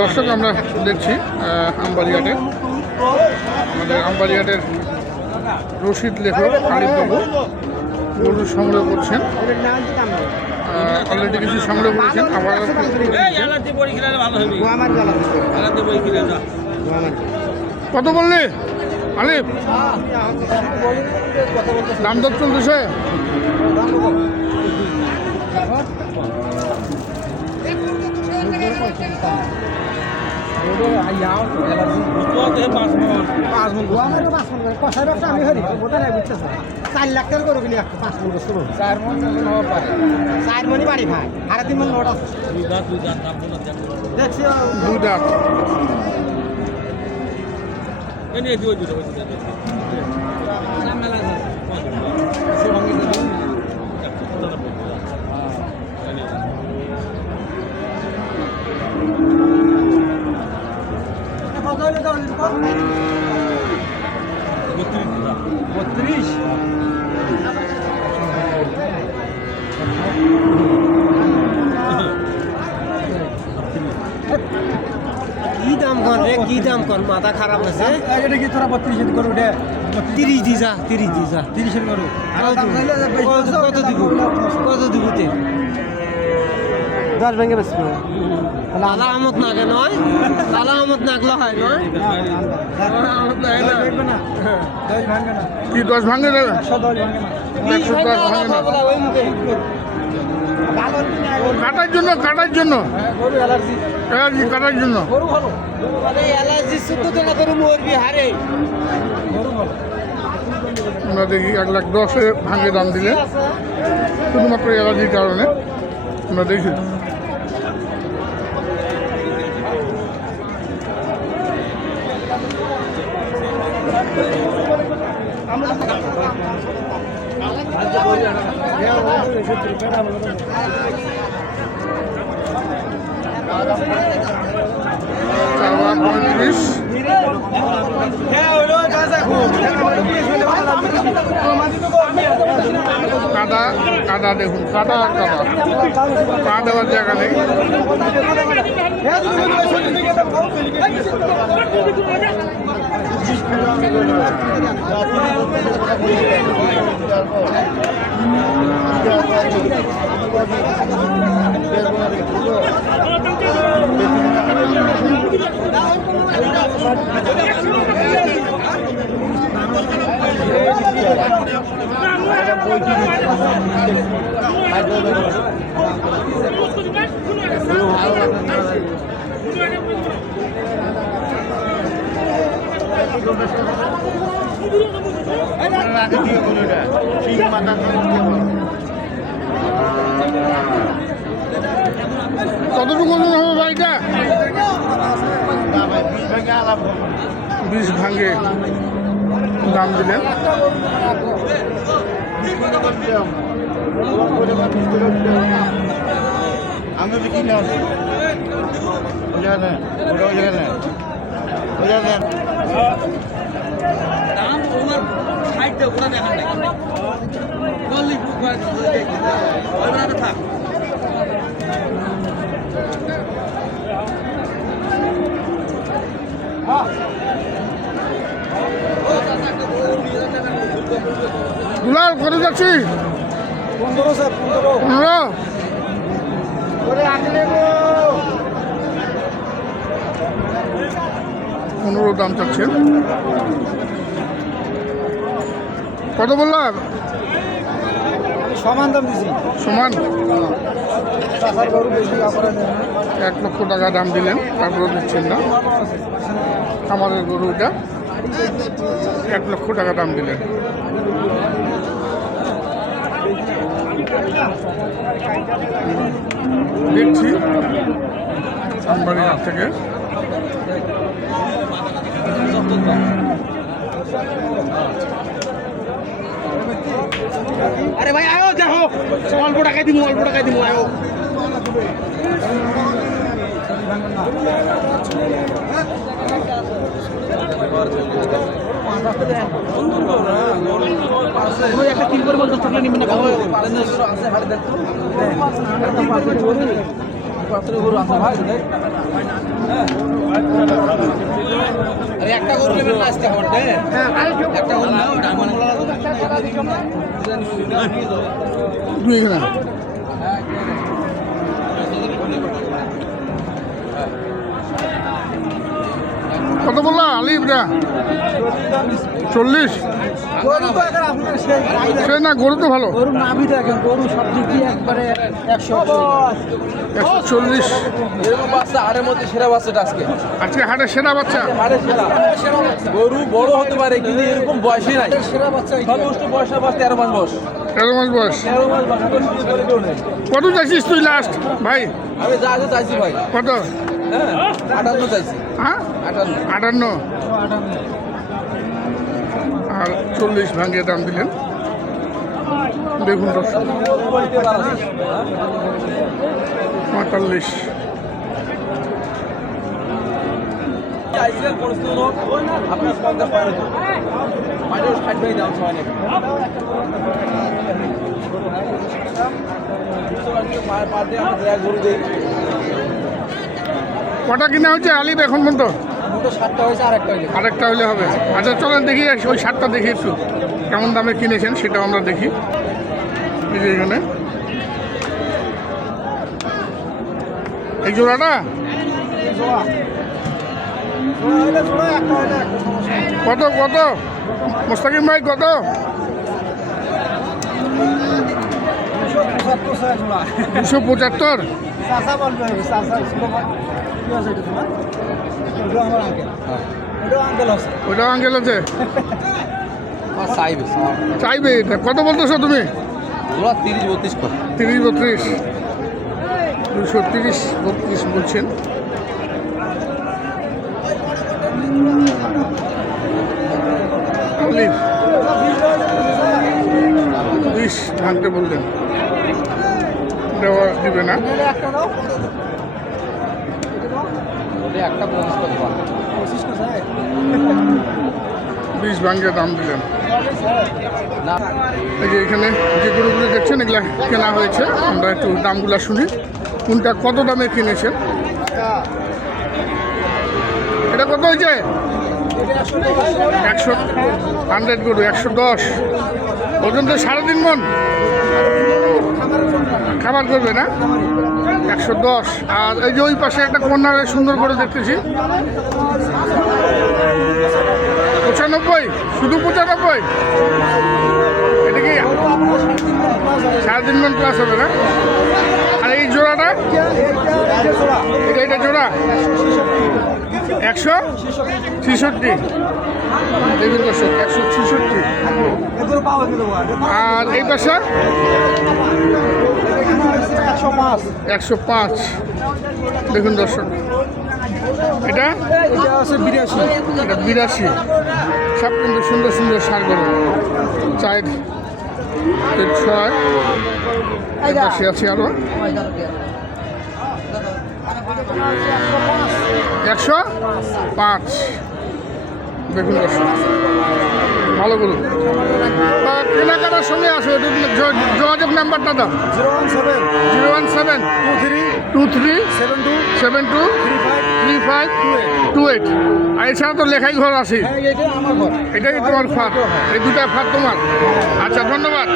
দর্শক আমরা দেখছি আমবাড়িহাটে আমাদের আমবাড়িহাটের রশিদ লেখক খালিদ বাবু গরু সংগ্রহ করছেন। অলরেডি কিছু সংগ্রহ করেছেন, আবার কত বললে আলিফ? দাম দর চলতেছে? চার লাখ টাকা করবি না, 5 মন বস্তু 4 মন হওয়ার পারে, 4 মনই বাড়ি ভাই, আর 3 মন লোড আছে। দেখছি দুই দাঁত কি দাম কর রে, কি দাম কর, মাথা খারাপ আছে। এটা কি তোরা 32 করো রে? 30 দি যা, 30 দি যা, 30 এর করো। কত দিব, কত দিবতে 10 ভেঙে বেশি লালা আমত না কেন নয়, লালা আমত নাগলা হয় নয়, আমত না না 10 ভাঙে না কি 10 ভাঙে দেবে? 110 ভাঙে না ওই মুখে কাটার জন্য, কাটার জন্য গরু অ্যালার্জি, অ্যালার্জি কাটার জন্য গরু ভালো, মানে অ্যালার্জি শুদ্ধ তো না গরু মরবি হারে, গরু ভালো। আমরা দেখি 1,10,000 ভাঙে দাম দিলে শুধুমাত্র অ্যালার্জির কারণে। আমরা দেখি কাদা কাদা দেখুন, কাদা আর কাদা, পা দেওয়ার জায়গা নেই। কতটুকু ওজন হবে ভাইটা? 20 ভাঙে দাম দিলেন। আমি কি না বুঝালেন বুঝালেন দাম ওনার সাইডটা ওরা দেখান না বললি ওরা থাক দুলাল কত যাচ্ছি? 15 স্যার 15 করে আগে নেব 15 দাম চাচ্ছেন। কত বললাম? সমান দাম দিছি, সমান চাষার গরু বেশি আমরা 1 লক্ষ টাকা দাম দিলেন, তারপরে দিচ্ছেন না। আমাদের গরুটা 1 লক্ষ টাকা দাম দিলেন। দেখছি আমবাড়িহাট থেকে আরে ভাই আয়ো যাও, অল্প টাকায় দিমু, অল্প টাকায় দিমু আয়ো। একটা 3 করে 50 টাকা নিবেন না? একটা গরু নেবেন না আজকে আমারটা একটা গরু নাও দুই এখানে কত বললা আলিফটা 40 সে না গরু তো ভালো গরু নাভি দেখেন গরু সব দিক দিয়ে একবারে 140 এরকম বাচ্চা হাড়ের মধ্যে সেরা বাচ্চাটা আজকে আজকে হাটের সেরা বাচ্চা হাড়ের সেরা গরু বড় হতে পারে কিন্তু এরকম বয়সই নাই সর্বোচ্চ বয়স বাস 13 মাস বয়স 13 মাস বয়স 13 মাস বয়স কত চাইছিস তুই লাস্ট ভাই আমি যা যা চাইছি ভাই কত হ্যাঁ 58 চাইছি হ্যাঁ 58 58 আর 40 ভাঙিয়ে দাম দিলেন দেখুন দর্শক 45 আইসিএল পরিস্থিতি হোক আপনার 50 পার হতো মাইনাস 60 ভাই দাম সবাই নাকি পার দিয়ে আমরা দেয়া গরু দেই কটা কিনা হচ্ছে আলিফ এখন পর্যন্ত মোটো 60টা হয়েছে আর একটা হয়েছে আরেকটা হলে হবে আচ্ছা চলেন দেখি ওই 7টা দেখি একটু কেমন দামে কিনেছেন সেটাও আমরা দেখি এই যে এখানে এই জোড়াটা কত কত মোস্তাকিম ভাই কত 275 চাষা বলবে চাষা কি আছে এটা তোমার এটা আমার আঙ্কেল এটা আঙ্কেল আছে ওইটাও আঙ্কেল আছে চাইবে চাইবে এটা কত বলতেছো তুমি ওরা 30 32 কর 30 32 230 32 বলছেন আলিফ 20 ভাঙতে বললেন দেওয়া দিবে না একটা দাও ওটা একটা 25 কর 25 কো স্যার 20 ভাঙে দাম দিলেন না এই যে এখানে যে গরুগুলো দেখছেন এগুলা কেনা হয়েছে আমরা একটু দামগুলো শুনি কোনটা কত দামে কিনেছেন এটা কত হয়েছে 100 100 গরু 110 ওজন তো 3.5 মন খাবার করবে না 110 আর এই যে ওই পাশে একটা কর্নারে সুন্দর করে দেখতেছি 95 শুধু 95 এটা কি 3.5 মন প্লাস হবে না আর এই জোড়াটা এটা জোড়া 166 দেখুন দর্শক 166 আর এই পাশে 105 দেখুন দর্শক এটা আছে 82 এটা 82 সব কিন্তু সুন্দর সুন্দর সার গরু 4 6 এই পাশে আছে আরো 105 দেখুন দর্শক ভালো করুন কেনাকাটার সঙ্গে আসো যোগাযোগ নাম্বারটা দাও 017 23 72 35 28 আর এছাড়া তো লেখাই ঘর আছে এটা আমার ঘর এটাই তোমার ফাঁদ এই দুটা ফাঁদ তোমার আচ্ছা ধন্যবাদ